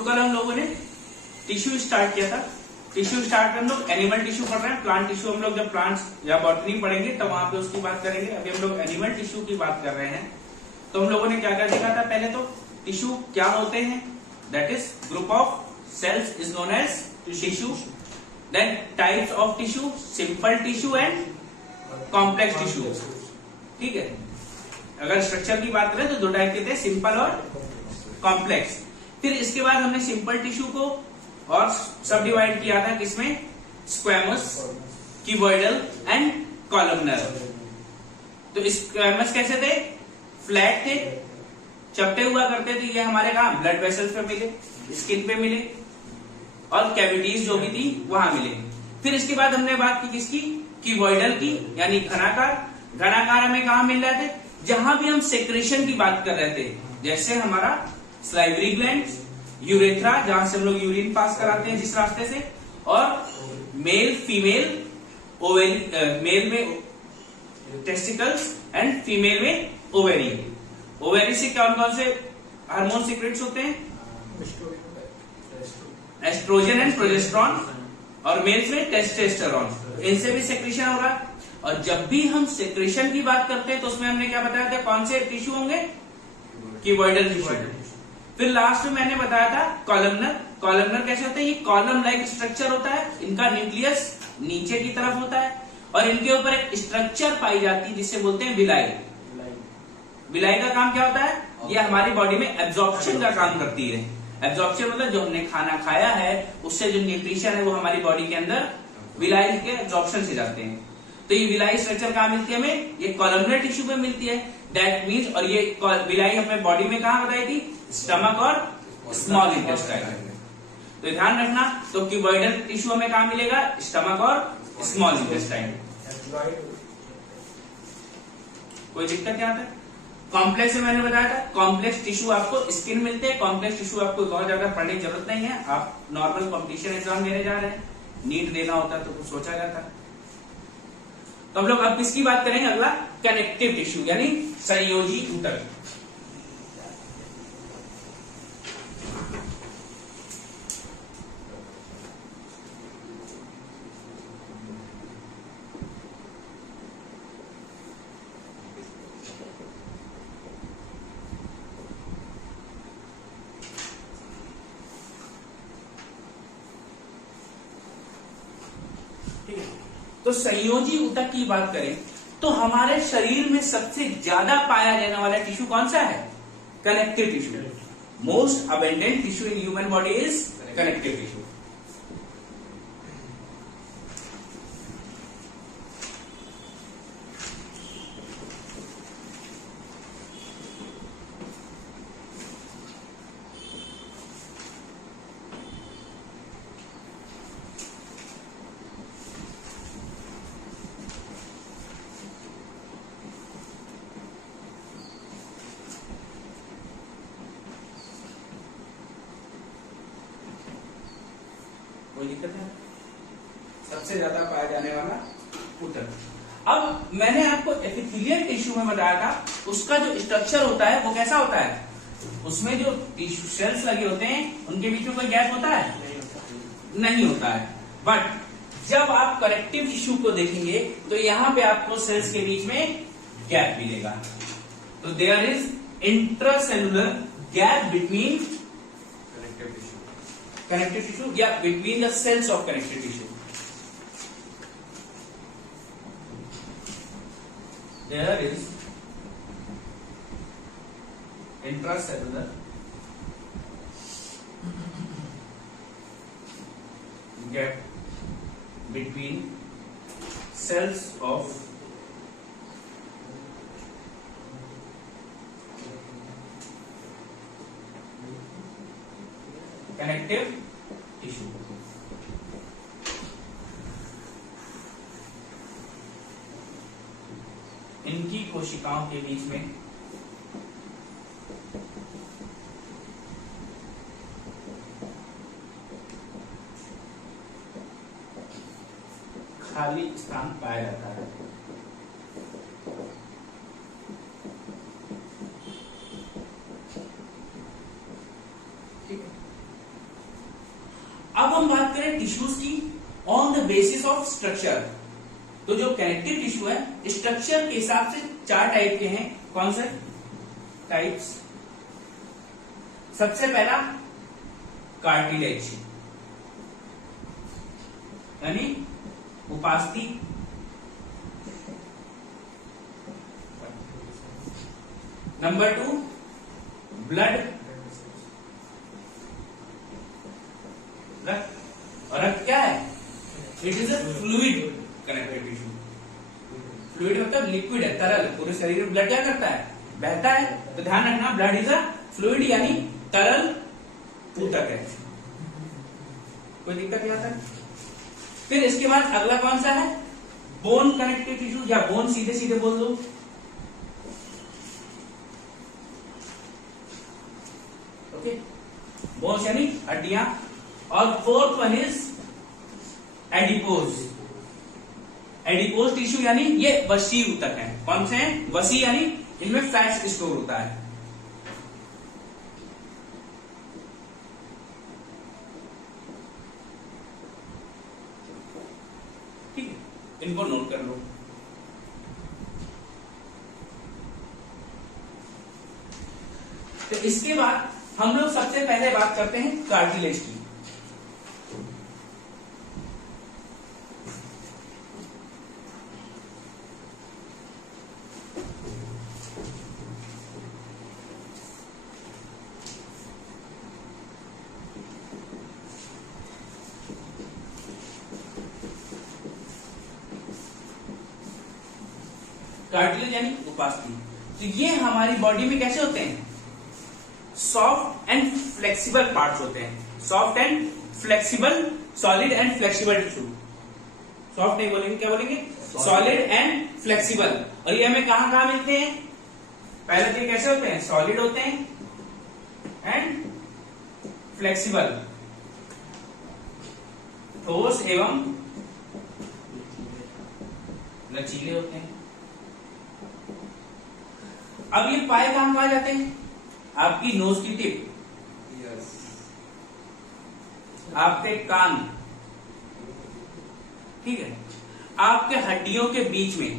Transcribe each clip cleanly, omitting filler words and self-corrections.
तो कल हम लोगों ने टिश्यू स्टार्ट किया था। टिश्यू स्टार्ट में हम लोग एनिमल टिश्यू पढ़ रहे हैं। प्लांट टिश्यू हम लोग जब प्लांट्स या बॉटनी पढ़ेंगे तब वहां पे उसकी बात करेंगे। अभी हम लोग एनिमल टिश्यू की बात कर रहे हैं। तो हम लोगों ने क्या क्या देखा था? पहले तो टिश्यू क्या होते हैं, that is group of cells is known as tissue. Then types of tissue, simple tissue and complex tissue. ठीक है, अगर स्ट्रक्चर की बात करें तो दो टाइप के थे, सिंपल और कॉम्प्लेक्स। फिर इसके बाद हमने सिंपल टिश्यू को और सब डिवाइड किया था किसमें? Squamous, cuboidal and columnar. तो स्क्वैमस कैसे थे? फ्लैट थे, चपटे हुआ करते थे। ये हमारे कहा ब्लड वेसल्स पे मिले, स्किन पे मिले और कैविटीज जो भी थी वहां मिले। फिर इसके बाद हमने बात की किसकी? क्यूबॉइडल की, यानी घनाकार। घनाकार हमें कहा मिल रहे थे? जहां भी हम सेक्रेशन की बात कर रहे थे, जैसे हमारा स्लाइवरी ग्लैंड, यूरेथ्रा जहां से हम लोग यूरिन पास कराते हैं जिस रास्ते से, और मेल फीमेल ओवेरी, मेल में टेस्टिकल्स एंड फीमेल में ओवेरी। ओवेरी से कौन कौन से हार्मोन सीक्रेट्स होते हैं? एस्ट्रोजन एंड प्रोजेस्टेरॉन, और मेल्स में टेस्टोस्टेरोन। इनसे भी सेक्रेशन हो रहा है। और जब भी हम सेक्रेशन की बात करते हैं तो उसमें हमने क्या बताया था? कौन से टिश्यू होंगे? Cuboidal tissue. फिर लास्ट में मैंने बताया था कॉलमनर। कॉलमनर कैसे होते हैं? ये कॉलम लाइक स्ट्रक्चर होता है, इनका न्यूक्लियस नीचे की तरफ होता है और इनके ऊपर एक स्ट्रक्चर पाई जाती है जिससे बोलते हैं विलाई। विलाई का काम क्या होता है? ये हमारी बॉडी में एब्जॉर्प्शन का काम करती है। एब्जॉर्प्शन मतलब जो हमने खाना खाया है उससे जो न्यूट्रिशन है वो हमारी बॉडी के अंदर विलाई के एब्जॉर्प्शन से जाते हैं। तो ये विलाई स्ट्रक्चर कहाँ मिलती है हमें? ये कॉलमनर टिश्यू में मिलती है। दैट मीन्स, और ये विलाई हमें बॉडी में कहाँ बताई थी? स्टमक और स्मॉल इंटेस्टाइन। तो ध्यान रखना, तो क्यूबॉइडल टिश्यू हमें कहाँ मिलेगा? स्टमक और स्मॉल इंटेस्टाइन। कोई दिक्कत यहाँ तक? कॉम्प्लेक्स में मैंने बताया था, कॉम्प्लेक्स टिश्यू आपको स्किन मिलते हैं। कॉम्प्लेक्स टिश्यू आपको बहुत ज्यादा पढ़ने की जरूरत नहीं है, आप नॉर्मल कॉम्पिटिशन एग्जाम देने जा रहे हैं, नीट देना होता तो कुछ सोचा जाता। तो हम लोग अब किसकी बात करेंगे? अगला कनेक्टिव टिश्यू यानी संयोजी ऊतक। तो संयोजी ऊतक की बात करें तो हमारे शरीर में सबसे ज्यादा पाया जाने वाला टिश्यू कौन सा है? Connective tissue. Most abundant tissue in human body is connective tissue. कोई दिक्कत है? सबसे ज्यादा पाया जाने वाला ऊतक। अब मैंने आपको एपिथेलियल टिश्यू में बताया था, उसका जो स्ट्रक्चर होता है वो कैसा होता है? उसमें जो टिश्यू सेल्स लगे होते हैं उनके बीच में कोई गैप होता है? नहीं होता है। बट जब आप कनेक्टिव टिश्यू को देखेंगे तो यहां पे आपको सेल्स के बीच में गैप मिलेगा। तो there is intracellular gap between connective tissue, yeah, between the cells of connective tissue. There is intracellular gap between cells of connective tissue. इनकी कोशिकाओं के बीच में खाली स्थान पाया जाता है। ठीक है, on the basis of structure. तो जो कनेक्टिव टिश्यू है स्ट्रक्चर के हिसाब से 4 टाइप के हैं। कौन से टाइप्स? सबसे पहला कार्टिलेज यानी उपास्थि। नंबर 2 ब्लड, रक्त। और रक्त क्या है? It is a fluid connective tissue. Fluid मतलब लिक्विड है, तरल। पूरे शरीर में ब्लड क्या करता है? बहता है। तो ध्यान रखना ब्लड इज अ फ्लूइड यानी तरल ऊतक है। कोई दिक्कत नहीं आता। फिर इसके बाद अगला कौन सा है? बोन कनेक्टिव टिश्यू या बोन सीधे सीधे बोल दो। ओके, बोन्स यानी हड्डियां। और fourth one is adipose. Adipose tissue यानी ये वसी ऊतक है। कौन से हैं? वसी यानी इनमें फैट स्टोर होता है। ठीक है, इनको नोट कर लो। तो इसके बाद हम लोग सबसे पहले बात करते हैं कार्टिलेज की। कार्टिलेज यानी उपास्थि। तो ये हमारी बॉडी में कैसे होते हैं? सॉफ्ट एंड फ्लेक्सिबल पार्ट्स होते हैं। Soft and flexible, solid and flexible tissue. Soft नहीं बोलेंगे, क्या बोलेंगे? Solid and flexible. और ये हमें कहां कहां मिलते हैं? पहले तो ये कैसे होते हैं? सॉलिड होते हैं एंड फ्लेक्सिबल, ठोस एवं लचीले होते हैं। अब ये पाए कहां पाए जाते हैं? आपकी नोज की टिप, आपके कान, ठीक है, आपके हड्डियों के बीच में।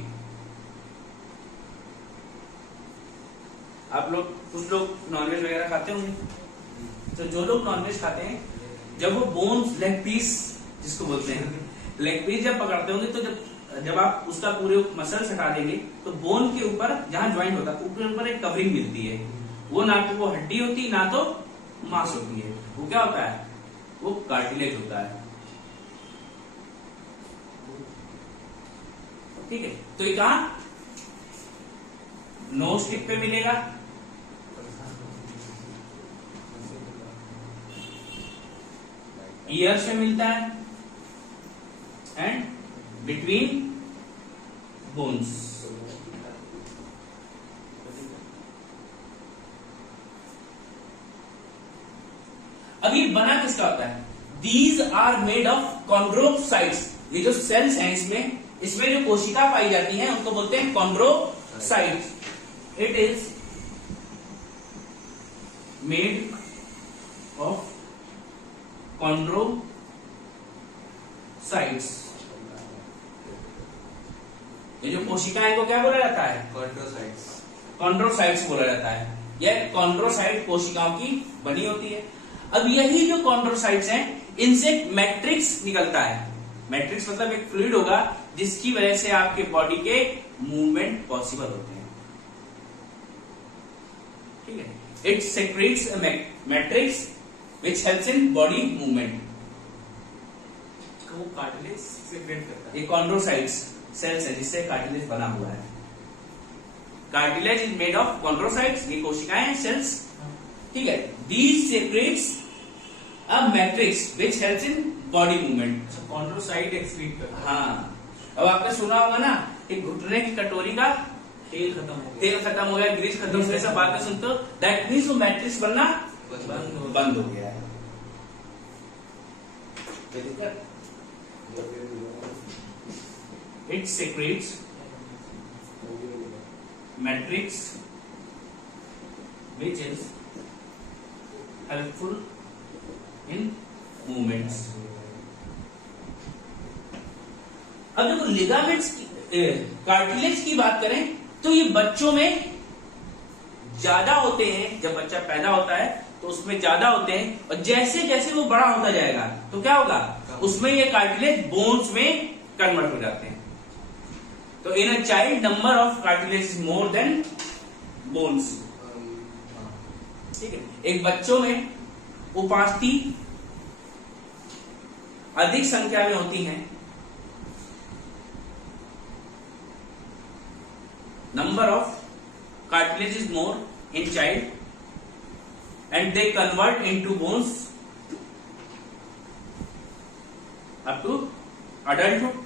आप लोग, कुछ लोग नॉनवेज वगैरह खाते होंगे, तो जो लोग नॉनवेज खाते हैं, जब वो बोन्स, लेग पीस जिसको बोलते हैं, लेग पीस जब पकड़ते होंगे, तो जब आप उसका पूरे मसल्स हटा देंगे तो बोन के ऊपर जहां ज्वाइंट होता है ऊपर एक कवरिंग मिलती है। वो ना तो वो हड्डी होती, ना तो मांस होती है। वो क्या होता है? वो कार्टिलेज होता है। ठीक है, तो ये कहां? नोज टिप पे मिलेगा, ईयर से मिलता है एंड बिटवीन बोन्स। अब ये बना किसका होता है? These are made of chondrocytes. ये जो सेल्स हैं इसमें जो कोशिका पाई जाती हैं उनको बोलते हैं chondrocytes. It is made of chondrocytes. ये जो कोशिकाएं को क्या बोला जाता है? कॉन्ड्रोसाइट्स। कॉन्ड्रोसाइट्स बोला जाता है। यह कॉन्ड्रोसाइट कोशिकाओं की बनी होती है। अब यही जो कॉन्ड्रोसाइट्स हैं, इनसे मैट्रिक्स निकलता है। मैट्रिक्स मतलब एक फ्लूइड होगा जिसकी वजह से आपके बॉडी के मूवमेंट पॉसिबल होते हैं। ठीक है, it secrets matrix which helps in body movement. वो कार्टिलेज सेक्रेट करता है। ये कॉन्ड्रोसाइट्स सेल्स है जिससे कार्टिलेज बना हुआ है। Cartilage is made of chondrocytes. ये कोशिकाएं हैं, सेल्स। ठीक है, these secrets a matrix which helps in body movement. Chondrocyte excrete करता है। हाँ, अब आपने सुना होगा ना कि घुटने की कटोरी का तेल खत्म हो गया, ग्रीस खत्म हो गया, सब बातें सुनते हो। दैट मीन्स वो मैट्रिक्स बनना बंद हो गया है। It secretes matrix which is helpful in movements. अब देखो लिगामेंट्स कार्टिलेज की बात करें तो ये बच्चों में ज्यादा होते हैं। जब बच्चा पैदा होता है तो उसमें ज्यादा होते हैं, और जैसे जैसे वो बड़ा होता जाएगा तो क्या होगा, उसमें ये कार्टिलेज बोन्स में कन्वर्ट हो जाते हैं। तो in a child number of cartilage is more than bones. ठीक है, एक बच्चों में उपास्थि अधिक संख्या में होती हैं। Number of cartilage is more in child and they convert into bones up to adulthood।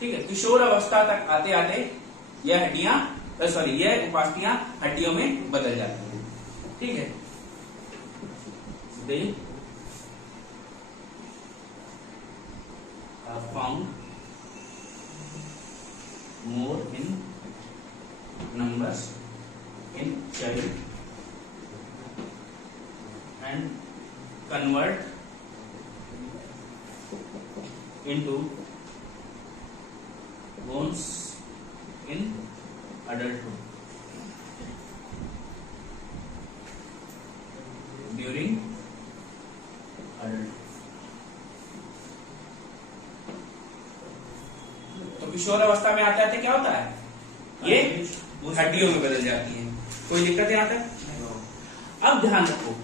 ठीक है, किशोर अवस्था तक आते आते यह हड्डियां यह उपास्थियां हड्डियों में बदल जाती हैं। ठीक है, they are found more in numbers in child and convert into bones in adulthood during adulthood। तो किशोर अवस्था में आते आते क्या होता है, ये हड्डियों में बदल जाती है। कोई दिक्कत यहाँ तक? अब ध्यान रखो,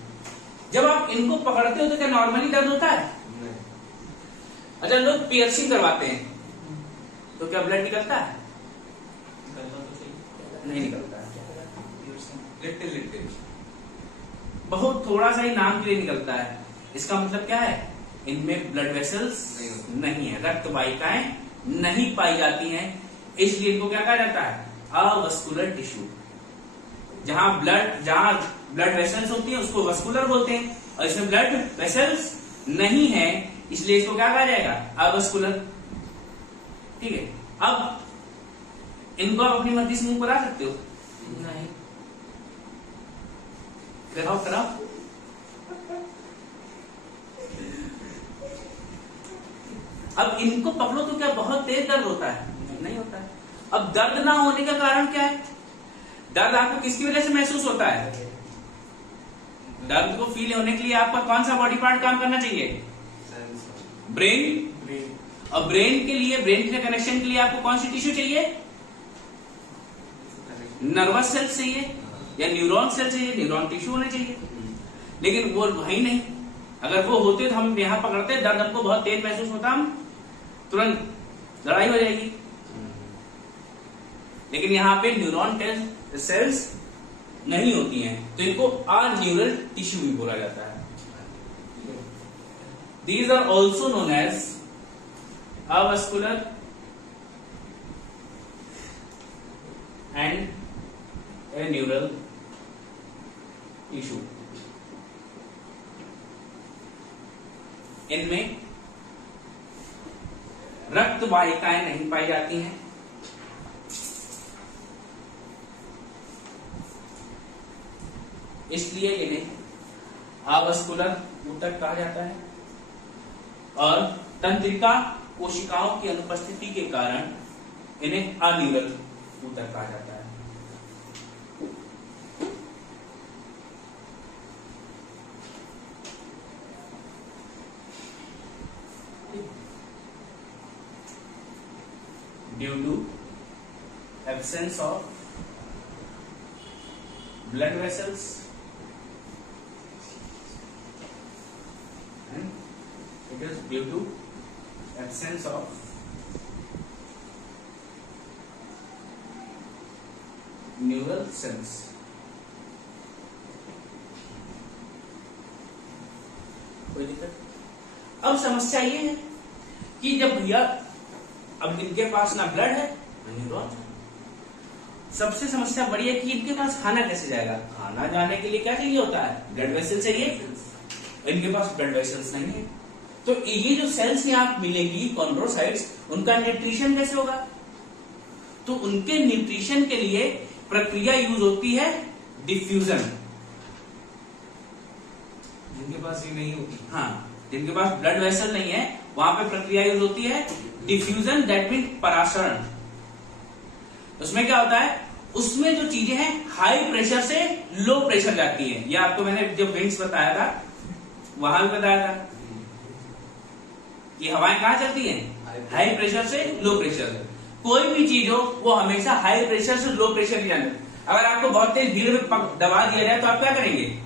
जब आप इनको पकड़ते हो तो क्या नॉर्मली दर्द होता है? अच्छा, लोग पियर्सिंग करवाते हैं तो क्या ब्लड निकलता है? नहीं निकलता है, लिटिल बहुत थोड़ा सा ही नाम के लिए निकलता है। इसका मतलब क्या है, इनमें ब्लड वेसल्स नहीं है, रक्त वाहिकाएं नहीं पाई जाती हैं, इसलिए इनको क्या कहा जाता है, अवस्कुलर टिश्यू। जहां ब्लड वेसल्स होती है उसको वस्कुलर बोलते हैं, और इसमें ब्लड वेसल्स नहीं है इसलिए इसको क्या कहा जाएगा, अवस्कुलर। ठीक है, अब इनको आप अपनी मर्जी से मुंह पर आ सकते हो? नहीं, कराओ। अब इनको पकड़ो तो क्या बहुत तेज दर्द होता है? नहीं होता है। अब दर्द ना होने का कारण क्या है? दर्द आपको किसकी वजह से महसूस होता है? दर्द को फील होने के लिए आपका कौन सा बॉडी पार्ट काम करना चाहिए? ब्रेन। और ब्रेन के लिए, ब्रेन के कनेक्शन के लिए आपको कौन सी टिश्यू चाहिए? नर्वस सेल चाहिए या न्यूरॉन सेल चाहिए, न्यूरॉन टिश्यू होने चाहिए। लेकिन वो वही नहीं, अगर वो होते तो हम यहां पकड़ते, दर्द हमको बहुत तेज महसूस होता, हम तुरंत लड़ाई हो जाएगी। लेकिन यहाँ पे न्यूरॉन सेल्स नहीं होती हैं, तो इनको अन्यूरल टिश्यू भी बोला जाता है। These are also known as avascular and a neural tissue. इनमें रक्त वाहिकाएं नहीं पाई जाती हैं, इसलिए इन्हें अवस्कुलर ऊतक कहा जाता है, और तंत्रिका कोशिकाओं की अनुपस्थिति के कारण इन्हें अन्यूरल ऊतक कहा जाता है। Due to absence of blood vessels and it is due to absence of neural cells। कोई दिक्कत? अब समस्या ये है कि जब भैया अब इनके पास ना ब्लड है ना न्यूरॉन, सबसे समस्या बड़ी है कि इनके पास खाना कैसे जाएगा। खाना जाने के लिए क्या चाहिए होता है, ब्लड वेसल चाहिए। इनके पास ब्लड वेसल्स नहीं है, तो ये जो सेल्स यहाँ मिलेगी कॉन्ड्रोसाइट्स, उनका न्यूट्रिशन कैसे होगा? तो उनके न्यूट्रिशन के लिए प्रक्रिया यूज होती है डिफ्यूजन। जिनके पास ये नहीं होती, हाँ, जिनके पास ब्लड वेसल नहीं है वहां पे प्रक्रिया यूज होती है डिफ्यूजन, दैट मीन परासरण। उसमें क्या होता है, उसमें जो चीजें हैं हाई प्रेशर से लो प्रेशर जाती है। ये आपको मैंने जब विंड्स बताया था वहां भी बताया था कि हवाएं कहां चलती हैं, हाई प्रेशर से लो प्रेशर। कोई भी चीज हो वो हमेशा हाई प्रेशर से लो प्रेशर की जाती है। अगर आपको बहुत तेज भीड़ में दबा दिया जाए तो आप क्या करेंगे,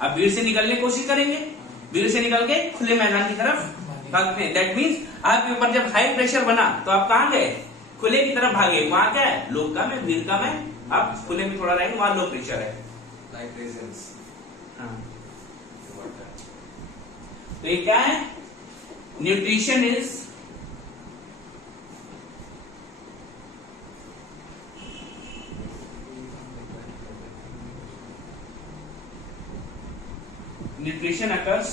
आप भीड़ से निकलने की कोशिश करेंगे, भीड़ से निकल के खुले मैदान की तरफ भागते हैं। दैट मीन्स आपके ऊपर जब हाई प्रेशर बना तो आप कहां गए, खुले की तरफ भागे। वहां क्या है, लोग का में, भीड़ का में, आप खुले में थोड़ा रहेंगे, वहां लो प्रेशर है। हाँ, तो ये क्या है, nutrition is nutrition occurs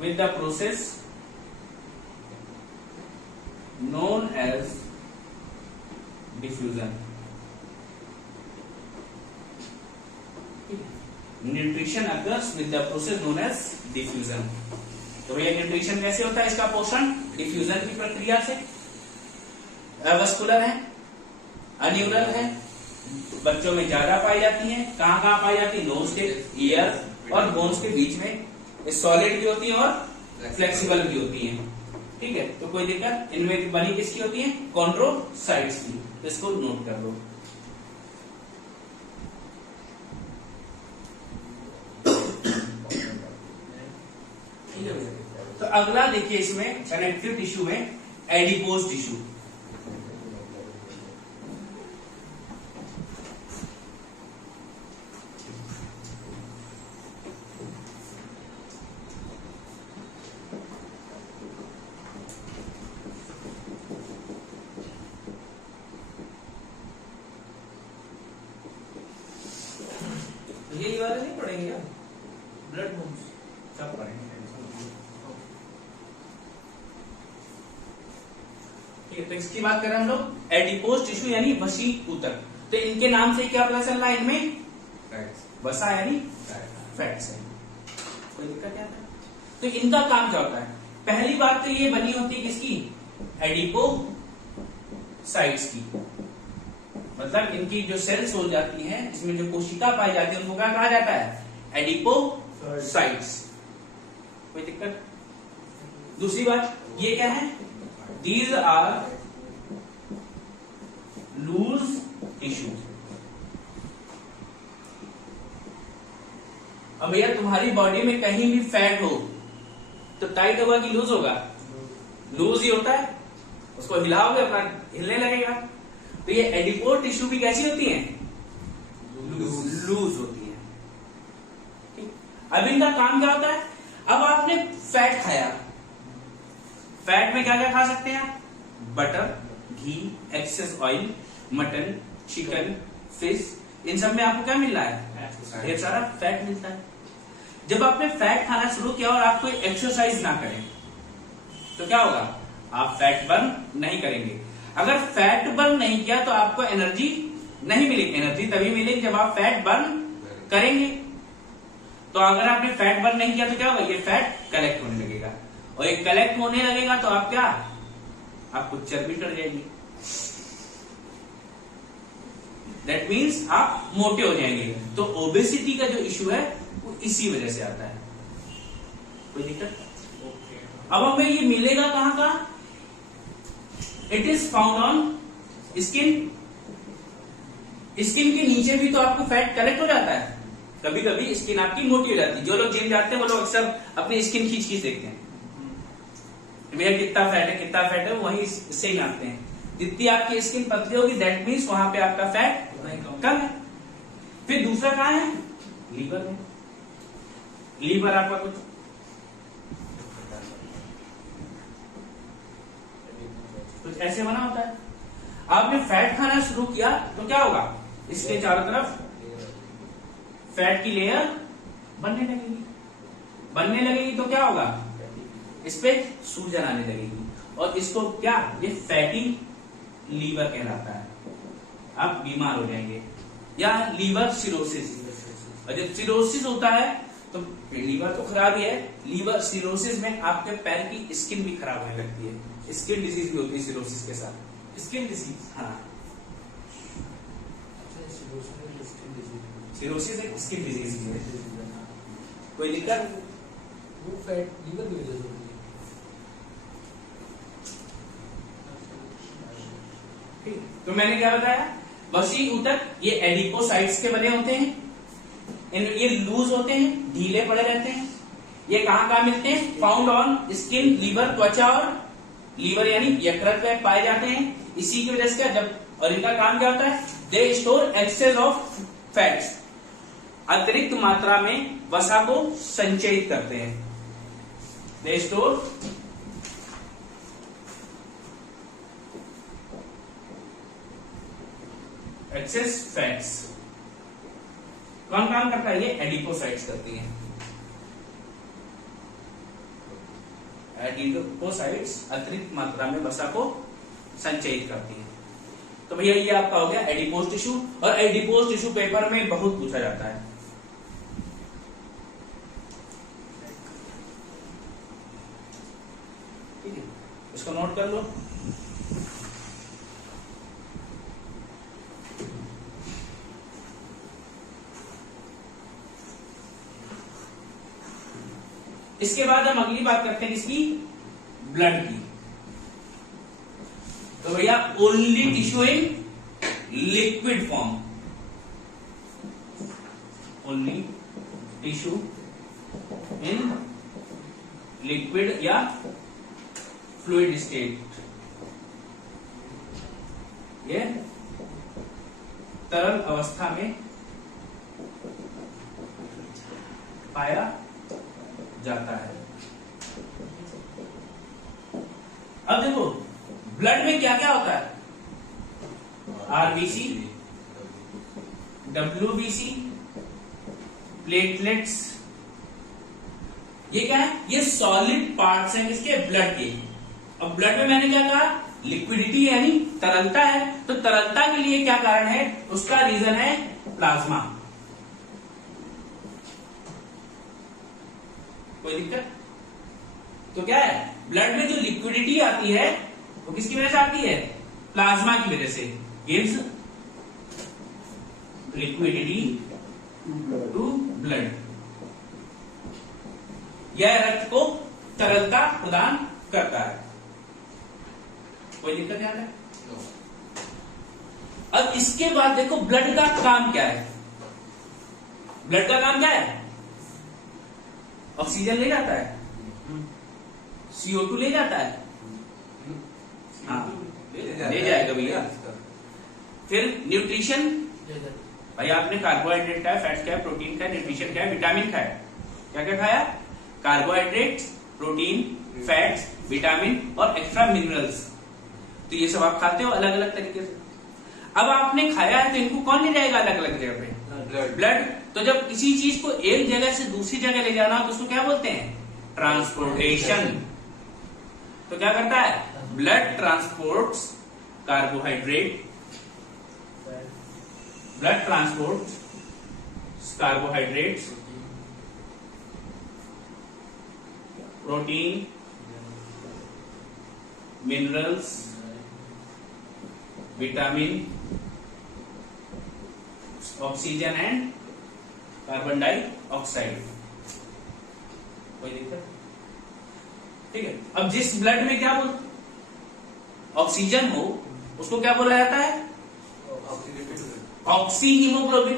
with the process known as diffusion. Nutrition occurs with the process known as diffusion. तो भैया न्यूट्रिशन कैसे होता है, इसका पोषण डिफ्यूजन की प्रक्रिया से। अवस्कुलर है, अन्यूरल है, बच्चों में ज्यादा पाई जाती है। कहां कहां पाई जाती है, नोज के, ईयर और बोन्स के बीच में। सॉलिड भी होती है और फ्लेक्सिबल भी होती है। ठीक है, तो कोई दिक्कत, इनमें बनी किसकी होती है, कॉन्ड्रोसाइट्स की। तो इसको नोट कर लो। तो अगला देखिए इसमें कनेक्टिव टिश्यू में एडिपोज टिश्यू। ये वाला नहीं पढ़ेंगे, ब्लड बॉन्स सब पढ़ेंगे। ठीक है, तो इसकी बात करें हम लोग एडिपोज टिश्यू यानी वसी ऊतक। तो इनके नाम से क्या पता चल रहा है, इनमें वसा यानी फैट्स है। कोई दिक्कत क्या है, तो इनका काम क्या होता है, पहली बात तो ये बनी होती है किसकी, एडिपोसाइट्स की। मतलब इनकी जो सेल्स हो जाती हैं, इसमें जो कोशिका पाई जाती है, उनको क्या कहा जाता है, एडिपोसाइट्स। कोई दिक्कत। दूसरी बात ये क्या है, दीज आर लूज टिश्यू। अब भैया तुम्हारी बॉडी में कहीं भी फैट हो तो टाइट होगा कि लूज होगा, लूज ही होता है। उसको हिलाओगे अपना हिलने लगेगा। तो ये एडिपोज टिश्यू भी कैसी होती हैं, लूज होती है। ठीक, अब इनका काम क्या होता है, अब आपने फैट खाया, फैट में क्या क्या खा सकते हैं आप, बटर, घी, excess oil, mutton, chicken, fish, इन सब में आपको क्या मिल रहा है, ढेर सारा फैट मिलता है। जब आपने फैट खाना शुरू किया और आप कोई एक्सरसाइज ना करें तो क्या होगा, आप फैट बर्न नहीं करेंगे। अगर फैट बर्न नहीं किया तो आपको एनर्जी नहीं मिलेगी। एनर्जी तभी मिलेगी जब आप फैट बर्न करेंगे। तो अगर आपने फैट बर्न नहीं किया तो क्या होगा, ये फैट कलेक्ट होने लगेगा, और ये कलेक्ट होने लगेगा तो आप क्या, आपको चर्बी चढ़ जाएगी। दैट मीन्स आप मोटे हो जाएंगे। तो ओबेसिटी का जो इश्यू है वो इसी वजह से आता है। कोई दिक्कत। अब हमें ये मिलेगा कहां का, it is found on skin. Skin के नीचे भी तो आपको फैट कलेक्ट हो जाता है। कभी कभी स्किन आपकी मोटी हो जाती है। जो लोग जिम जाते हैं वो लोग अक्सर अपनी स्किन खींच खींच देखते हैं, भैया कितना फैट है, वही इससे ही नापते हैं। जितनी आपकी स्किन पतली होगी दैट मीन्स वहां पे आपका फैट कम है। फिर दूसरा कहां है, लीवर में। लीवर आपका कुछ ऐसे बना होता है। आपने फैट खाना शुरू किया तो क्या होगा, इसके चारों तरफ फैट की लेयर बनने लगेगी तो क्या होगा, इस पे सूजन आने लगेगी, और इसको क्या, ये फैटी लीवर कहलाता है। आप बीमार हो जाएंगे, या लीवर सिरोसिस। और जब सिरोसिस होता है तो लीवर तो खराब ही है, लीवर सिरोसिस में आपके पैर की स्किन भी खराब होने लगती है, स्किन डिजीज भी होती है सिरोसिस के साथ। Skin disease. हाँ, सिरोसिस एक स्किन डिजीज है। कोई दिक्कत? वो फैट लीवर की वजह से होती है। ठीक, तो मैंने क्या बताया, वसी ऊतक ये एडिपोसाइट्स के बने होते हैं, ये लूज होते हैं, ढीले पड़े रहते हैं। ये कहाँ मिलते हैं? फाउंड ऑन स्किन, लीवर, त्वचा और लीवर यानी यकृत में पाए जाते हैं। इसी की वजह से क्या, जब और इनका काम क्या होता है, they store excess of fats, अतिरिक्त मात्रा में वसा को संचयित करते हैं। They store excess fats. कौन काम करता है? ये एडिपोसाइट्स करती हैं। एडिपोसाइट्स अतिरिक्त मात्रा में वसा को संचयित करती हैं। तो भैया ये आपका हो गया एडिपोज टिश्यू, और एडिपोज टिश्यू पेपर में बहुत पूछा जाता है। ठीक है, इसको नोट कर लो। इसके बाद हम अगली बात करते हैं किसकी? ब्लड की। तो भैया only tissue in liquid form, only tissue in liquid या फ्लूइड स्टेट, ये तरल अवस्था में पाया जाता है। अब देखो ब्लड में क्या क्या होता है? आरबीसी, डब्ल्यूबीसी, प्लेटलेट्स, ये क्या है? ये सॉलिड पार्ट्स हैं किसके? ब्लड के। अब ब्लड में मैंने क्या कहा? लिक्विडिटी यानी तरलता है। तो तरलता के लिए क्या कारण है? उसका रीजन है प्लाज्मा। कोई दिक्कत? तो क्या है, ब्लड में जो लिक्विडिटी आती है वो किसकी वजह से आती है? प्लाज्मा की वजह से। गिव्स लिक्विडिटी टू ब्लड, यह रक्त को तरलता प्रदान करता है। कोई दिक्कत यहाँ है? अब इसके बाद देखो ब्लड का काम क्या है। ब्लड का काम क्या है? ऑक्सीजन ले जाता है, CO2 ले जाता है, हाँ ले जाएगा भैया। फिर न्यूट्रिशन, भाई आपने कार्बोहाइड्रेट खाया, फैट्स खाया, प्रोटीन खाया, न्यूट्रिशन खाया, विटामिन खाया। क्या क्या खाया? कार्बोहाइड्रेट, प्रोटीन, फैट्स, विटामिन और एक्स्ट्रा मिनरल्स। तो ये सब आप खाते हो अलग अलग तरीके से। अब आपने खाया है तो इनको कौन ले जाएगा अलग अलग जगह पे? ब्लड। तो जब किसी चीज को एक जगह से दूसरी जगह ले जाना तो उसको क्या बोलते हैं? ट्रांसपोर्टेशन। तो क्या करता है? Blood transports carbohydrate, blood transports carbohydrates, protein, minerals, vitamin, oxygen and carbon dioxide. कोई दिक्कत? ठीक है। अब जिस ब्लड में क्या बोल ऑक्सीजन हो उसको क्या बोला जाता है? Oxy haemoglobin.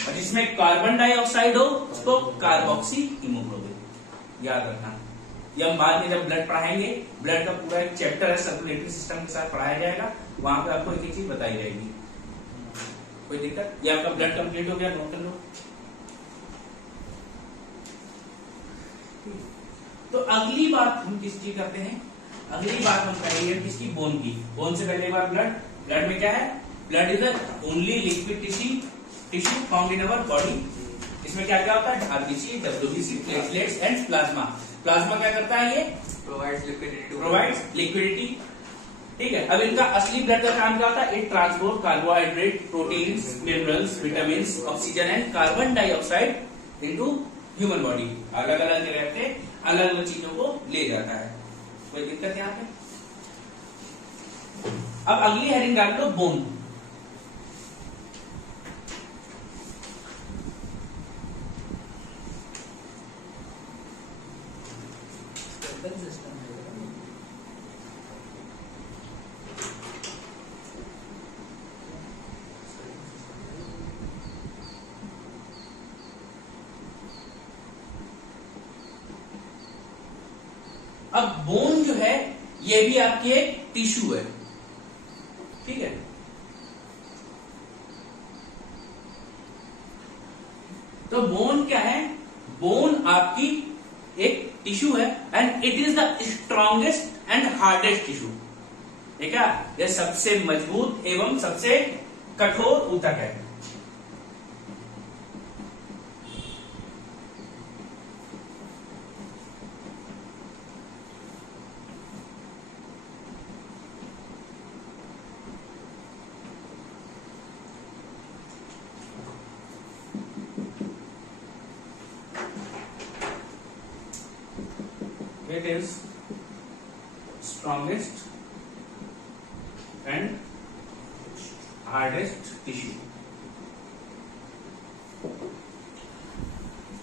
और जिसमें कार्बन डाइऑक्साइड हो उसको कार्बोक्सी हीमोग्लोबिन। याद रखना, ये हम बाद में जब ब्लड पढ़ाएंगे, ब्लड का पूरा एक चैप्टर है सर्कुलेटरी सिस्टम के साथ पढ़ाया जाएगा, वहां पे आपको एक एक चीज बताई जाएगी। कोई दिक्कत? ये आपका ब्लड कंप्लीट हो गया, नोट कर लो। तो अगली बात हम किसकी करते हैं? अगली बात हम करेंगे किसकी? बोन की। बोन से पहले बार ब्लड। ब्लड में क्या है? Blood is the only liquid tissue found in our body. इसमें क्या क्या होता है? RBC, WBC, platelets and plasma. Plasma क्या करता है? ये प्रोवाइड्स लिक्विडिटी। ठीक है। अब इनका असली ब्लड का काम क्या होता है? It transport carbohydrate, proteins, minerals, vitamin, oxygen and carbon dioxide into human body, अलग अलग जगह पे अलग अलग चीजों को ले जाता है। कोई दिक्कत यहाँ पे? अब अगली हेडिंग डाल लो बोन। सिस्टम है अब बोन जो है ये भी आपकी एक टिश्यू है, ठीक है। तो बोन क्या है? बोन आपकी एक टिश्यू है and it is the strongest and hardest tissue. ठीक है, यह सबसे मजबूत एवं सबसे कठोर ऊतक है। It is strongest and hardest tissue.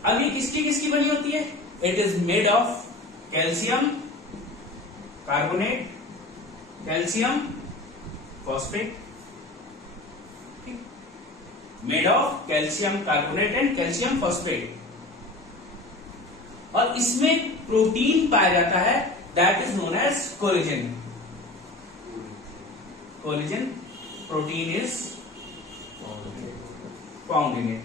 अब ये किसकी किसकी बनी होती है? It is made of calcium carbonate, calcium phosphate. Made of calcium carbonate and calcium phosphate. और इसमें प्रोटीन पाया जाता है, that is known as collagen. Collagen protein is found in it.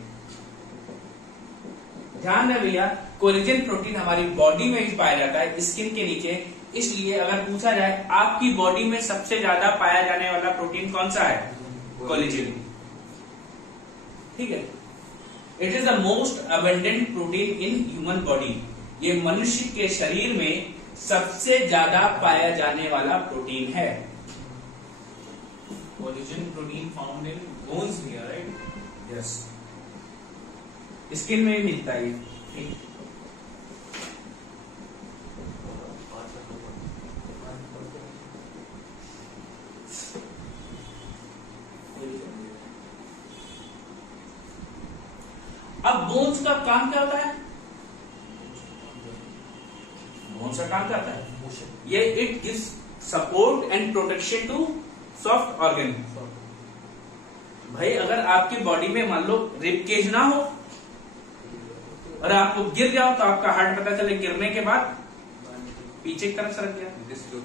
ध्यान रहे भैया, कोलेजन प्रोटीन हमारी बॉडी में भी पाया जाता है, स्किन के नीचे। इसलिए अगर पूछा जाए आपकी बॉडी में सबसे ज्यादा पाया जाने वाला प्रोटीन कौन सा है? कोलेजन। ठीक है, it is the most abundant protein in human body. ये मनुष्य के शरीर में सबसे ज्यादा पाया जाने वाला प्रोटीन है। Collagen protein found in bones here, right? Yes, skin में भी मिलता है। ठीक, अब बोन्स का काम क्या होता है? बोन्स का काम क्या होता है? ये it gives support and protection to soft organ. भाई अगर आपकी बॉडी में मान लो रिब केज ना हो और आप गिर जाओ तो आपका हार्ट पता चले गिरने के बाद पीछे की तरफ सरक गया,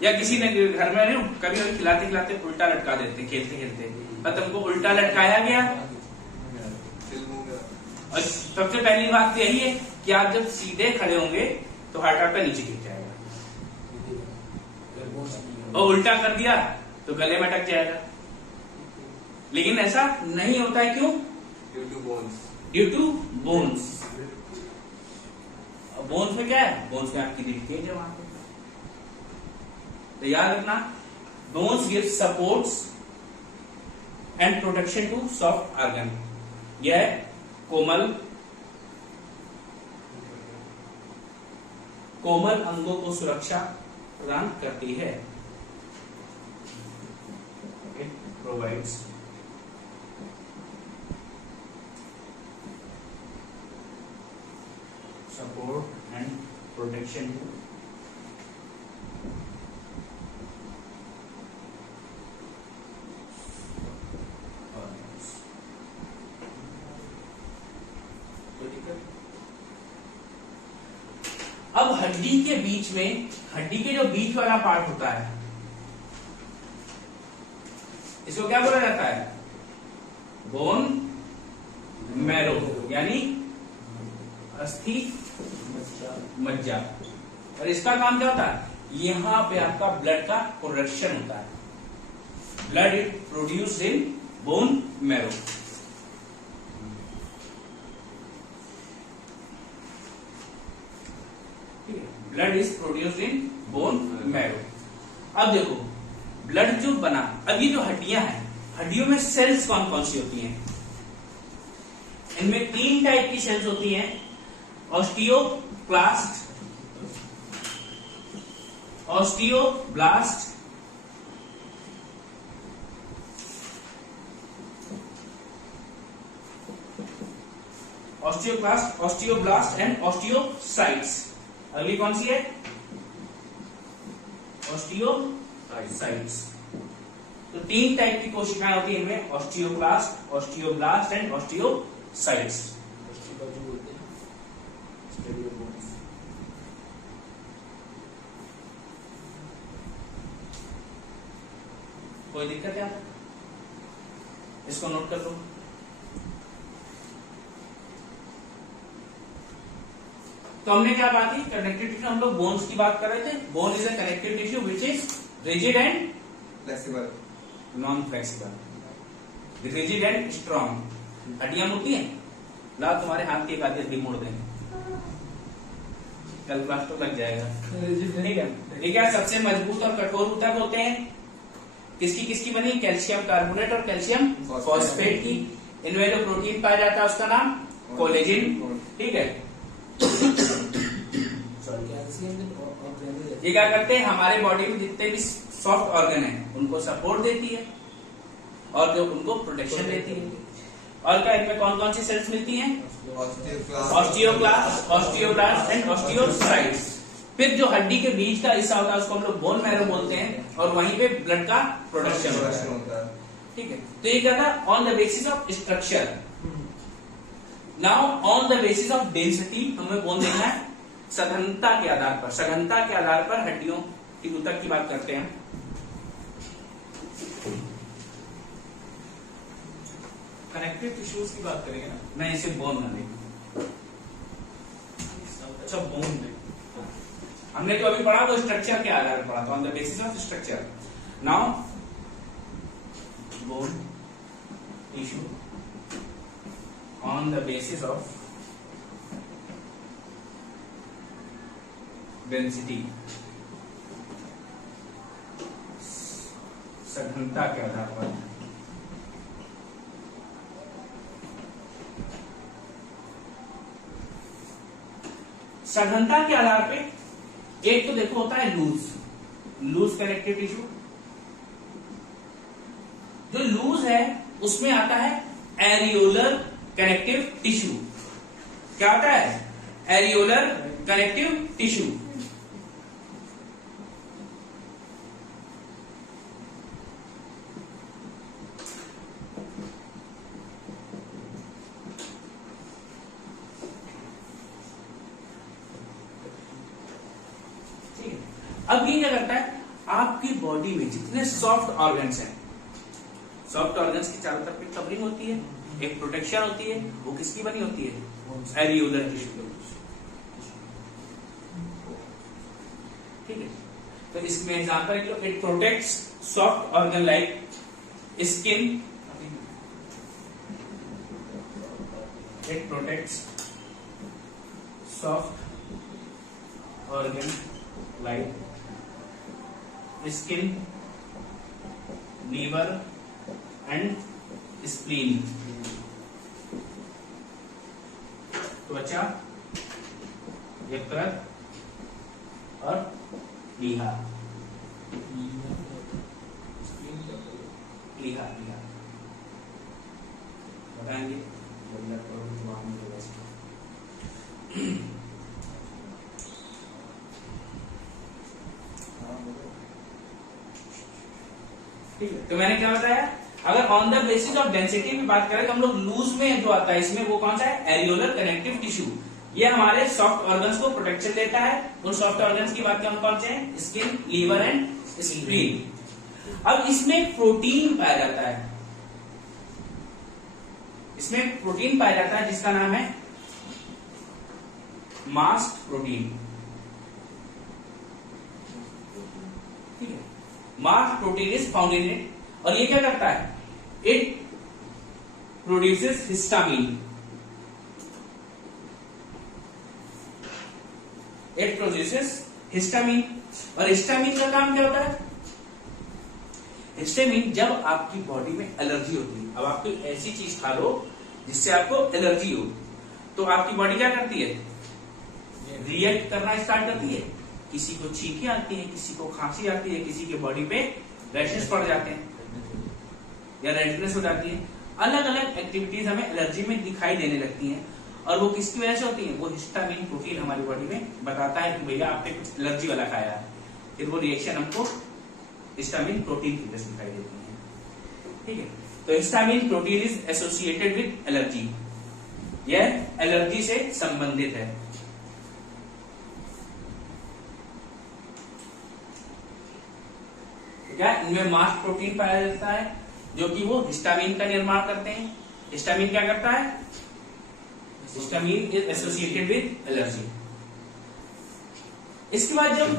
या किसी ने घर में नहीं कभी कभी खिलाते खिलाते उल्टा लटका देते खेलते खेलते, और तुमको उल्टा लटकाया गया। और सबसे पहली बात तो यही है कि आप जब सीधे खड़े होंगे तो हार्ट आपका नीचे गिर जाएगा, और उल्टा कर दिया तो गले में अटक जाएगा। लेकिन ऐसा नहीं होता है, क्यों? Due to bones. बोन्स में क्या है? बोन्स में आपकी रिब केज है वहां पे। तो याद रखना, bones give supports and protection to soft organ. यह कोमल अंगों को सुरक्षा प्रदान करती है। It provides support and protection to organs. अब हड्डी के बीच में, हड्डी के जो बीच वाला पार्ट होता है, इसको क्या बोला जाता है? बोन मैरो, यानी अस्थि मज्जा। और इसका काम क्या होता है? यहां पे आपका ब्लड का प्रोडक्शन होता है। Blood is produced in bone marrow. Blood is produced in bone marrow. अब देखो ब्लड जो बना, अब ये जो हड्डियां हैं, हड्डियों में सेल्स कौन कौन सी होती हैं? इनमें 3 टाइप की सेल्स होती हैं। Osteoclast, osteoblast, osteoclast, osteoblast and osteocytes. अगली कौन सी है? ऑस्टियोसाइट्स। तो 3 टाइप की कोशिकाएं होती हैं इनमें, osteoclast, osteoblast and osteocytes. Osteology बोलते हैं, स्टडी ऑफ बोन्स। कोई दिक्कत है? इसको नोट कर लो। तो हमने क्या बात की? कनेक्टिव टिश्यू, हम लोग बोन्स की बात कर रहे थे। Bone is a connective tissue which is rigid and flexible, non flexible. Rigid and strong. हड्डियां मुड़ती हैं, ला तुम्हारे हाथ की एक आधी हड्डी मोड़ देंगे, कल क्लास तो लग जाएगा। ठीक है, ये क्या सबसे मजबूत और कठोर ऊतक होते हैं? किसकी किसकी बनी? कैल्शियम कार्बोनेट और कैल्शियम फॉस्फेट की। इनमें जो प्रोटीन पाया जाता है उसका नाम कोलेजिन। ठीक है, ये क्या करते हैं? हमारे बॉडी में जितने भी सॉफ्ट ऑर्गन हैं उनको सपोर्ट देती है और जो उनको प्रोटेक्शन देती है। और क्या इनमें कौन कौन सी सेल्स मिलती हैं? Osteoclast, osteoblast and osteocytes. फिर जो हड्डी के बीच का हिस्सा होता है उसको हम लोग बोन मैरो बोलते हैं, और वहीं पे ब्लड का प्रोडक्शन होता है। ठीक है, तो ये क्या था? On the basis of structure. Now on the basis of density हमें बोन देखना है सघनता के आधार पर। सघनता के आधार पर हड्डियों की ऊतक की बात करते हैं। कनेक्टिव टिश्यूज की बात करेंगे ना? मैं इसे बोन मान लेंगे। अच्छा, बोन में हमने तो अभी पढ़ा तो स्ट्रक्चर के आधार पर पढ़ा, तो on the basis of structure. Now bone tissue on the basis of density, सघनता के आधार पर। सघनता के आधार पे एक तो देखो होता है लूज कनेक्टिव टिश्यू। जो लूज है उसमें आता है एरियोलर कनेक्टिव टिश्यू। क्या आता है? Areolar connective tissue. अब ये क्या करता है? आपकी बॉडी में जितने सॉफ्ट ऑर्गन्स हैं, सॉफ्ट ऑर्गन्स की चारों तरफ एक कवरिंग होती है, एक प्रोटेक्शन होती है, वो किसकी बनी होती है? Areolar tissue. ठीक है, तो इसमें एग्जांपल के लिए it protects soft organ like skin, it protects soft organ like skin, liver and spleen. त्वचा, यकृत और लीहा। लीहा बताएंगे? ठीक है, तो मैंने क्या बताया? अगर on the basis of density की बात करें तो हम लोग लूज में जो आता है इसमें वो कौन सा है? Areolar connective tissue. ये हमारे सॉफ्ट ऑर्गन्स को प्रोटेक्शन देता है। उन सॉफ्ट ऑर्गन्स की बात करें कौन से हैं? Skin, liver and spleen. अब इसमें प्रोटीन पाया जाता है, इसमें प्रोटीन पाया जाता है जिसका नाम है मास्ट प्रोटीन। ठीक है, mast protein is found in it. और ये क्या करता है? It produces histamine. It produces histamine. और हिस्टामिन का काम क्या होता है? हिस्टामिन जब आपकी बॉडी में एलर्जी होती है, अब आप कोई ऐसी चीज खा लो जिससे आपको एलर्जी हो, तो आपकी बॉडी क्या करती है? रिएक्ट करना स्टार्ट करती है। किसी को छींकें आती है, किसी को खांसी आती है, किसी के बॉडी पे रैशेस पड़ जाते हैं या रेडनेस हो जाती है। अलग अलग एक्टिविटीज हमें एलर्जी में दिखाई देने लगती हैं और वो किसकी वजह से होती है? वो हिस्टामिन प्रोटीन हमारी बॉडी में बताता है कि भैया आपने कुछ एलर्जी वाला खाया है, फिर वो रिएक्शन हमको हिस्टामिन प्रोटीन की वजह से दिखाई देती है। ठीक है, तो histamine protein is associated with allergy, यह एलर्जी से संबंधित है। क्या इनमें मास्ट प्रोटीन पाया जाता है जो कि वो हिस्टामिन का निर्माण करते हैं। हिस्टामिन क्या करता है? Histamine is associated with allergy. इसके बाद जब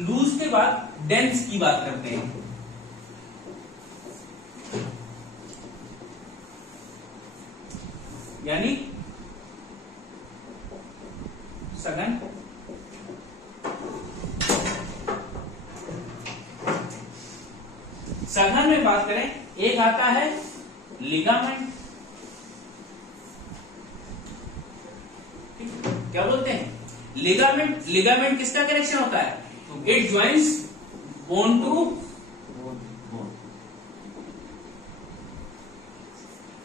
लूज के बाद डेंस की बात करते हैं, यानी सघन, सघन में बात करें, एक आता है लिगामेंट। क्या बोलते हैं? लिगामेंट। लिगामेंट किसका कनेक्शन होता है? It joins bone to bone.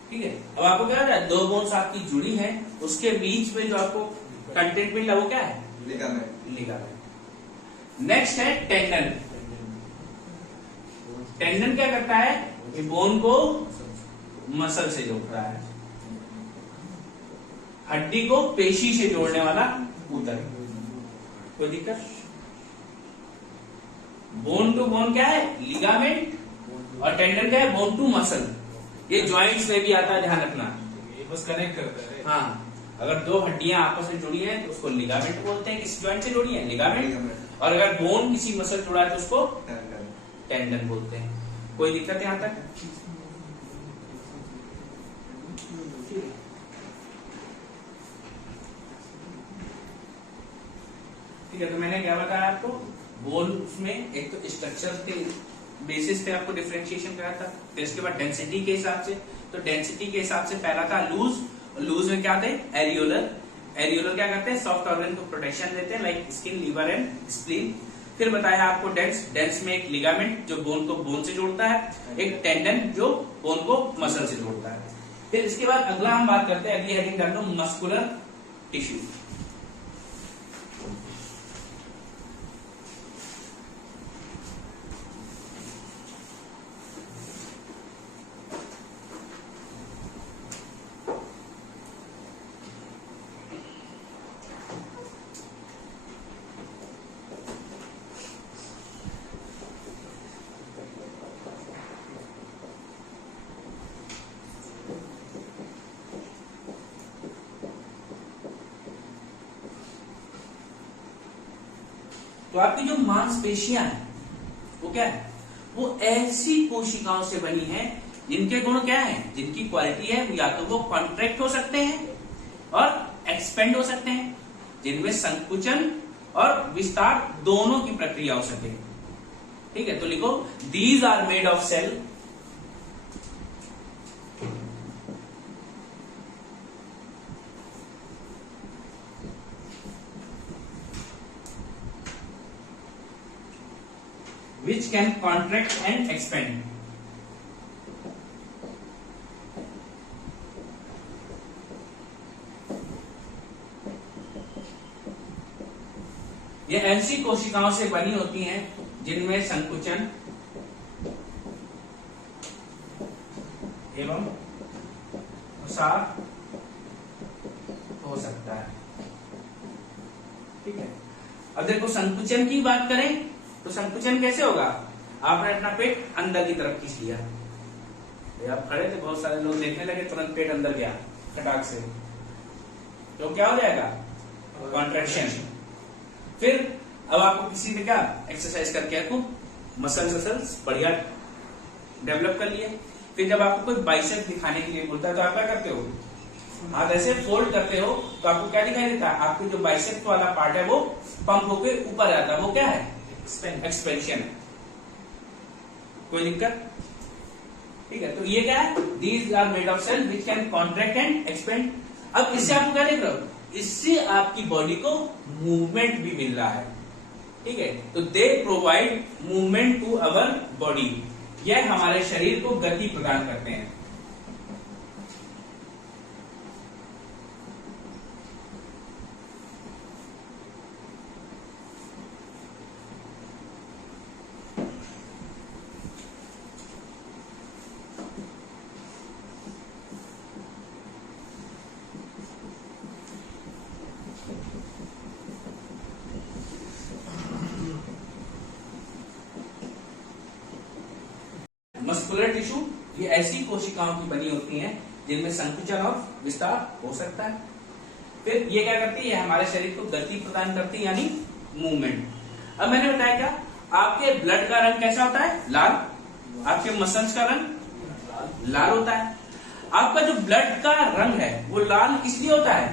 ठीक है, अब आपको क्या होता है? दो बोन्स आपकी जुड़ी है, उसके बीच में जो आपको कंटेंट मिल रहा है वो क्या है? लिगामेंट। लिगामेंट। नेक्स्ट है टेंडन। टेंडन क्या करता है? कि बोन को मसल से जोड़ता है, हड्डी को पेशी से जोड़ने वाला ऊतक। कोई दिक्कत? बोन टू बोन क्या है? लिगामेंट। और टेंडन क्या है? Bone to muscle. ये जॉइंट्स में भी आता है, ध्यान रखना। ये बस कनेक्ट करता है। हाँ, अगर दो हड्डियां आपस में जुड़ी हैं तो उसको लिगामेंट बोलते हैं। किस जॉइंट से जुड़ी है? लिगामेंट। और अगर बोन किसी मसल जुड़ा है तो उसको टेंडन बोलते हैं। कोई दिक्कत है यहां तक? ठीक है, तो मैंने क्या बताया आपको? बोन्स में एक तो स्ट्रक्चर के बेसिस पे आपको डिफरेंशिएशन कराया था, फिर इसके बाद डेंसिटी के हिसाब से। तो डेंसिटी के हिसाब से पहला था लूज। लूज में क्या थे? एरियोलर। एरियोलर क्या करते हैं? सॉफ्ट ऑर्गन को प्रोटेक्शन देते हैं, like skin, liver and spleen. फिर बताया आपको डेंस। डेंस में एक लिगामेंट जो बोन को बोन से जोड़ता है, एक टेंडन जो बोन को मसल से जोड़ता है। फिर इसके बाद अगला हम बात करते हैं, अगली हेडिंग कर लो मस्कुलर टिश्यू। तो आपकी जो मांसपेशियां हैं वो क्या है? वो ऐसी कोशिकाओं से बनी है जिनके गुण क्या है? जिनकी क्वालिटी है या तो वो कॉन्ट्रैक्ट हो सकते हैं और एक्सपेंड हो सकते हैं, जिनमें संकुचन और विस्तार दोनों की प्रक्रिया हो सके। ठीक है, तो लिखो these are made of cell which can contract and expand. ये ऐसी कोशिकाओं से बनी होती हैं जिनमें संकुचन एवं प्रसार हो सकता है। ठीक है, अब देखो संकुचन की बात करें तो संकुचन कैसे होगा? आपने अपना पेट अंदर की तरफ खींच लिया, आप खड़े थे, बहुत सारे लोग देखने लगे, तुरंत पेट अंदर गया खटाक से, तो क्या हो जाएगा? कॉन्ट्रैक्शन। फिर अब आपको किसी ने क्या एक्सरसाइज करके आपको मसल्स बढ़िया डेवलप कर लिए। फिर जब आपको कोई बाइसेप दिखाने के लिए बोलता है तो आप क्या करते हो? हाथ ऐसे फोल्ड करते हो तो आपको क्या दिखाई देता है? आपको जो बाइसेप वाला पार्ट है वो पंप होके ऊपर जाता है, वो क्या है? एक्सपेंशन। कोई दिक्कत? ठीक है, तो ये क्या है? These are made of cell which can contract and expand. अब इससे आपको क्या देख रहे हो? इससे आपकी बॉडी को मूवमेंट भी मिल रहा है, ठीक है। तो they provide movement to our body, यह हमारे शरीर को गति प्रदान करते हैं। मस्कुलर टिश्यू ये ऐसी कोशिकाओं की बनी होती हैं जिनमें संकुचन और विस्तार हो सकता है। फिर ये क्या करती है, हमारे शरीर को गति प्रदान करती है, यानी मूवमेंट। अब मैंने बताया क्या, आपके ब्लड का रंग कैसा होता है, लाल। आपके मसल्स का रंग लाल होता है। आपका जो ब्लड का रंग है वो लाल किस लिए होता है,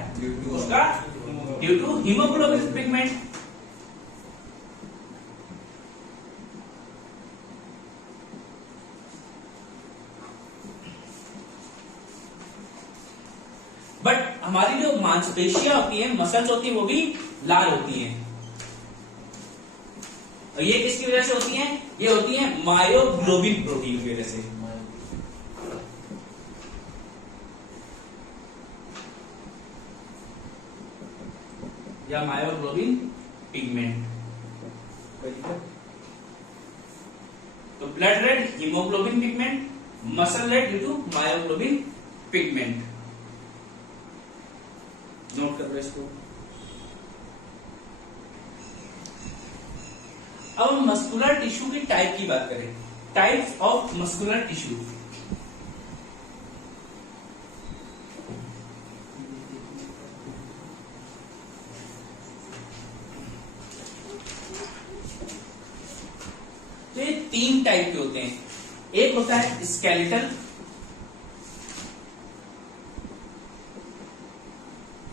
उसका due to haemoglobin pigment. But हमारी जो मांसपेशियां होती हैं, मसल्स होती हैं, वो भी लाल होती हैं। और ये किसकी वजह से होती हैं, ये होती हैं मायोग्लोबिन प्रोटीन की वजह से। या मायोग्लोबिन पिगमेंट। तो blood red haemoglobin pigment, muscle red due to myoglobin pigment. Note कर लो इसको। अब हम मस्कुलर टिश्यू की टाइप की बात करें, टाइप्स ऑफ मस्कुलर टिश्यू। तो ये 3 टाइप के होते हैं। एक होता है स्केलेटल,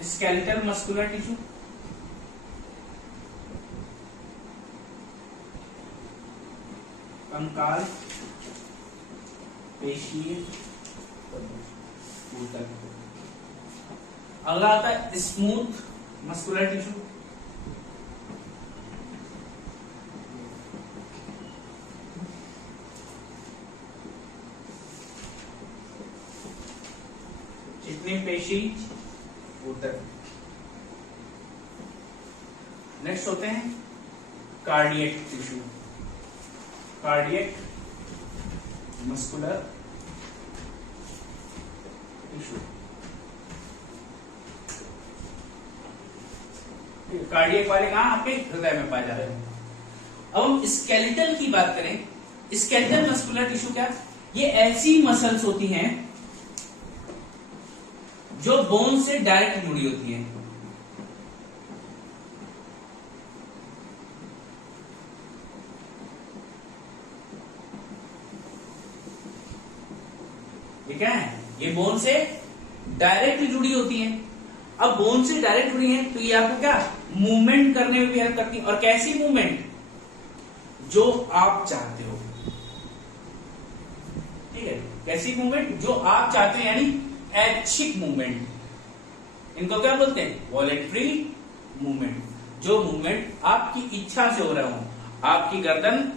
स्केलेटल मस्कुलर टिश्यू। कंकाल पेशीय ऊतक। अगला आता है स्मूथ मस्कुलर टिश्यू। चिकनी पेशी ऊतक। नेक्स्ट होते हैं cardiac tissue, cardiac muscular tissue. Cardiac वाले कहां, आपके हृदय में पाए जा रहे हैं। अब हम स्केलेटल की बात करें, स्केलेटल मस्कुलर टिश्यू क्या, ये ऐसी मसल्स होती हैं जो बोन से डायरेक्ट जुड़ी होती हैं। ये क्या है, ये बोन से डायरेक्ट जुड़ी होती हैं। अब बोन से डायरेक्ट जुड़ी हैं तो ये आपको क्या, मूवमेंट करने में भी हेल्प करती है। और कैसी मूवमेंट, जो आप चाहते हो, ठीक है। कैसी मूवमेंट, जो आप चाहते हैं, यानी ऐच्छिक मूवमेंट। इनको क्या बोलते हैं, वॉलेंट्री मूवमेंट। जो मूवमेंट आपकी इच्छा से हो रहा हो, आपकी गर्दन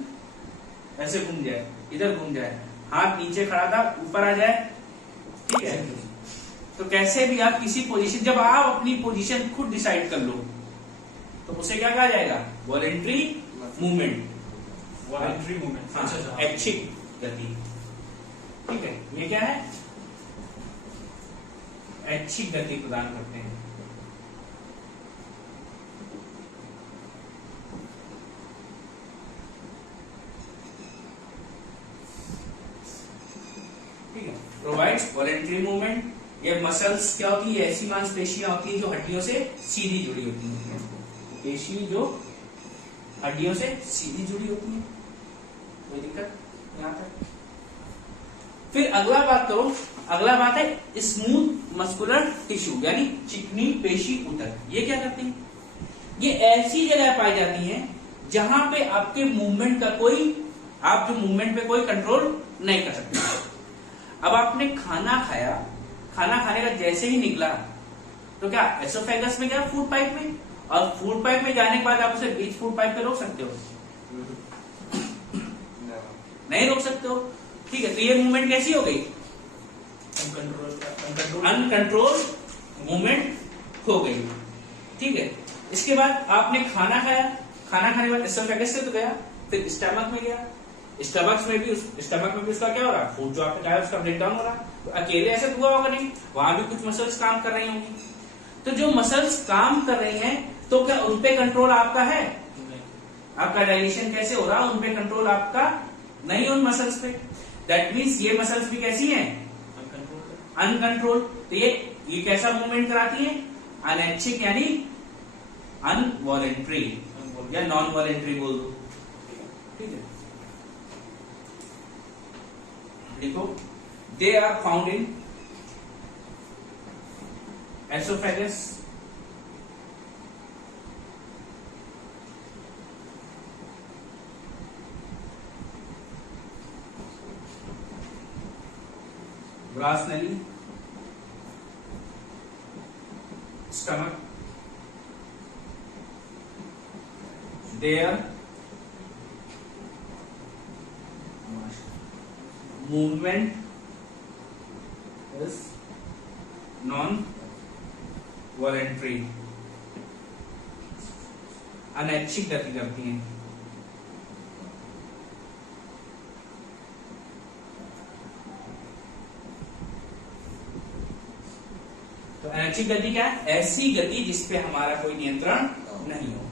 ऐसे घूम जाए, इधर घूम जाए, हाथ नीचे खड़ा था ऊपर आ जाए, ठीक है। तो कैसे भी आप किसी पोजीशन, जब आप अपनी पोजीशन खुद डिसाइड कर लो तो उसे क्या कहा जाएगा, वॉलेंट्री मूवमेंट। वॉलेंट्री मूवमेंट, हाँ, ऐच्छिक गति, ठीक है। ये क्या है, ऐच्छिक गति प्रदान करते हैं। ठीक है, प्रोवाइड्स वॉलेंट्री मूवमेंट। ये मसल्स क्या होती है, ऐसी मांसपेशियां होती है जो हड्डियों से सीधी जुड़ी होती हैं। पेशी जो हड्डियों से सीधी जुड़ी होती है, कोई दिक्कत यहाँ तक। फिर अगला बात करो, अगला बात है स्मूथ मस्कुलर टिश्यू, यानी चिकनी पेशी ऊतक। ये क्या करती है, ये ऐसी जगह पाई जाती हैं जहां पे आपके मूवमेंट का कोई, आप जो मूवमेंट पे कोई कंट्रोल नहीं कर सकते। अब आपने खाना खाया, खाना खाने का जैसे ही निकला तो क्या एसोफेगस में गया फूड पाइप में, और फूड पाइप में जाने के बाद आप उसे बीच फूड पाइप पे रोक सकते हो? नहीं रोक सकते हो। ठीक है, तो ये मूवमेंट कैसी हो गई? अनकंट्रोल मूवमेंट हो गई। ठीक है, इसके बाद आपने खाना खाया, खाना खाने के बाद एसोफेगस से तो गया, फिर स्टमक में गया, स्टमक में भी उसका क्या हो रहा है? फूड जो आपने खाया उसका ब्रेक डाउन हो रहा है। तो अकेले ऐसे हुआ होगा नहीं, वहां भी कुछ मसल्स काम कर रही होंगी। तो जो मसल्स काम कर रही हैं, तो क्या उन पे कंट्रोल आपका है? आपका डाइजेशन कैसे हो रहा है, उन पे कंट्रोल आपका नहीं, उन मसल्स पे। दैट मीन्स ये मसल्स भी कैसी हैं? अनकंट्रोल। तो ये कैसा मूवमेंट कराती है? अनैच्छिक यानी अनवॉलेंट्री या नॉन वॉलेंट्री बोल दो। ठीक है, देखो, they are found in oesophagus, ब्रास नली, stomach, their movement is non voluntary, अनैच्छिक गति करती हैं। तो अनैच्छिक गति क्या है? ऐसी गति जिसपे हमारा कोई नियंत्रण नहीं हो।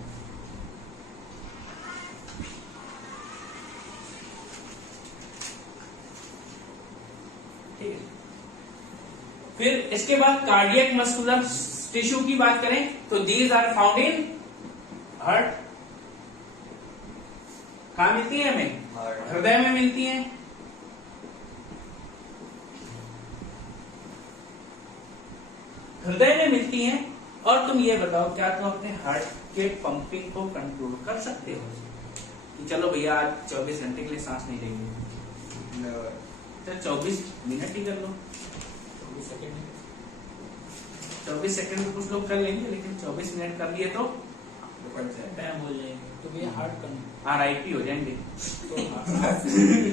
ठीक है, फिर इसके बाद कार्डियक मस्कुलर टिश्यू की बात करें तो these are found in heart. कहां मिलती है हमें? हृदय में मिलती हैं। हृदय में मिलती हैं। और तुम ये बताओ, क्या तुम अपने हार्ट के पंपिंग को कंट्रोल कर सकते हो कि चलो भैया आज 24 घंटे के लिए सांस नहीं लेंगे? तो 24 मिनट ही कर लो, 24 सेकंड में कुछ लोग कर लेंगे, लेकिन 24 मिनट कर लिए तो टाइम हो जाएंगे। तो भैया हार्ट RIP हो जाएंगे। तो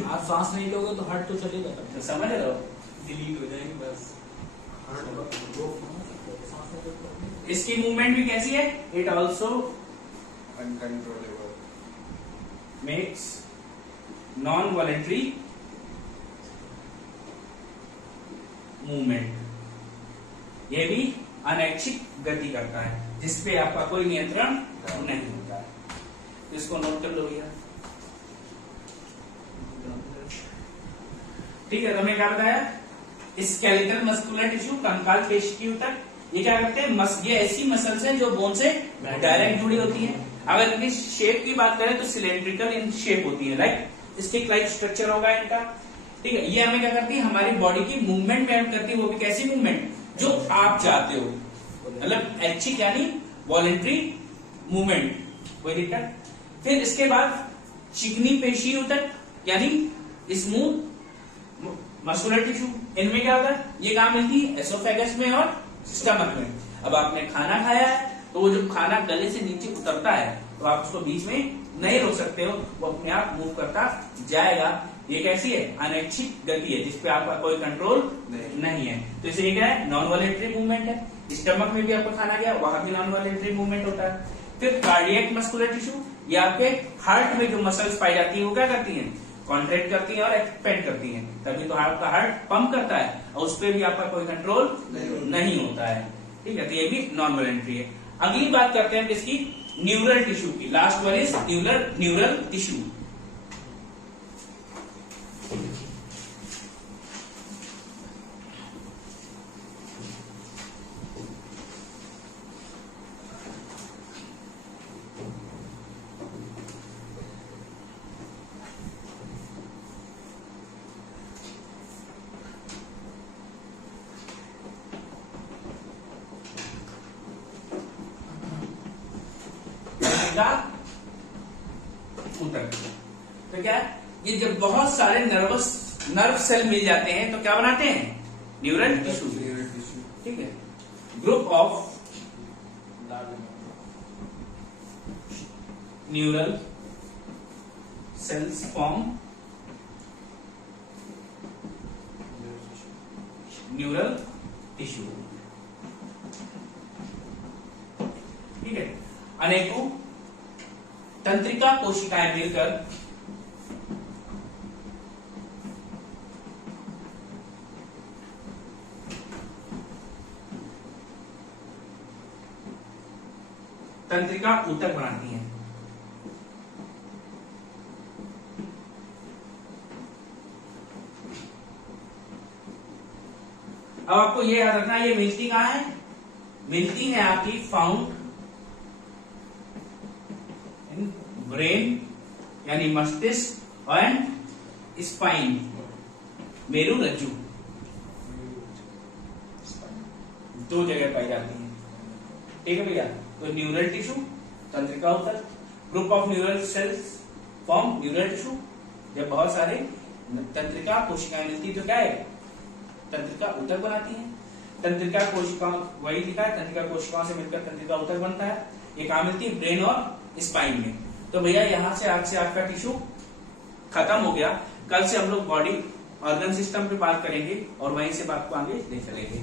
आप सांस नहीं लोगे तो हार्ट तो चलेगा, तो समझ रहे हो? डिलीट हो जाएंगे बस। इसकी मूवमेंट भी कैसी है? It also uncontrollable makes non voluntary movement. ये भी अनैच्छिक गति करता है जिसपे आपका कोई नियंत्रण नहीं होता है। तो इसको नोट कर लो भैया। ठीक है, तो हमने क्या बताया? स्केलेटल मस्कुलर टिश्यू, कंकाल पेशी तक ये क्या करते हैं? ये ऐसी मसल्स हैं जो बोन से डायरेक्ट जुड़ी होती हैं। अगर इनकी शेप की बात करें तो सिलेंड्रिकल इन शेप होती है, लाइक स्टिक लाइक स्ट्रक्चर होगा इनका। ठीक है, ये हमें क्या करती है? हमारी बॉडी की मूवमेंट में हेल्प करती है। वो भी कैसी मूवमेंट? जो आप चाहते हो, मतलब ऐच्छिक यानी वॉलेंट्री मूवमेंट। कोई दिक्कत? फिर इसके बाद चिकनी पेशी तक यानी स्मूथ मस्कुलर टिश्यू, इनमें क्या होता है? ये कहां मिलती है? एसोफेगस में और स्टमक में। अब आपने खाना खाया है तो वो जब खाना गले से नीचे उतरता है तो आप उसको बीच में नहीं रोक सकते हो, वो अपने आप मूव करता जाएगा। ये कैसी है? अनैच्छिक गति है जिसपे आपका कोई कंट्रोल नहीं है। तो इसे क्या है? नॉन वॉलेंट्री मूवमेंट है। स्टमक में भी आपको खाना गया, वहां भी नॉन वॉलेंट्री मूवमेंट होता है। फिर कार्डियक मस्कुलर टिश्यू, ये आपके हार्ट में जो मसल्स पाई जाती है वो क्या करती हैं? कॉन्ट्रैक्ट करती है और एक्सपेंड करती है, तभी तो आपका हार्ट पंप करता है और उस पर भी आपका कोई कंट्रोल नहीं होता है। ठीक है, तो ये भी नॉन वॉलेंट्री है। अगली बात करते हैं किसकी? न्यूरल टिश्यू की। Last one is neural tissue. ऊतक। तो क्या है? ये जब बहुत सारे नर्व सेल मिल जाते हैं तो क्या बनाते हैं? Neural tissue. ठीक है, group of large neural cells form neural tissue. ठीक है, अनेकों तंत्रिका कोशिकाएं मिलकर तंत्रिका ऊतक बनाती हैं। अब आपको ये याद रखना है, ये मिलती कहां है? मिलती है आपकी फाउंड इन ब्रेन यानी मस्तिष्क एंड स्पाइन, मेरु रज्जु, दो जगह पाई जाती है। ठीक है भैया, तो न्यूरल टिश्यू तंत्रिका ऊतक, group of neural cells form neural tissue. जब बहुत सारे तंत्रिका कोशिकाएं मिलती है तो क्या है? तंत्रिका ऊतक बनाती है। तंत्रिका कोशिकाओं, वही लिखा है, तंत्रिका कोशिकाओं से मिलकर तंत्रिका ऊतक बनता है। ये कहां मिलती है? ब्रेन और स्पाइन में। तो भैया यहां से आज से आपका टिश्यू खत्म हो गया। कल से हम लोग बॉडी ऑर्गन सिस्टम पे बात करेंगे और वहीं से बात को आगे ले चलेंगे।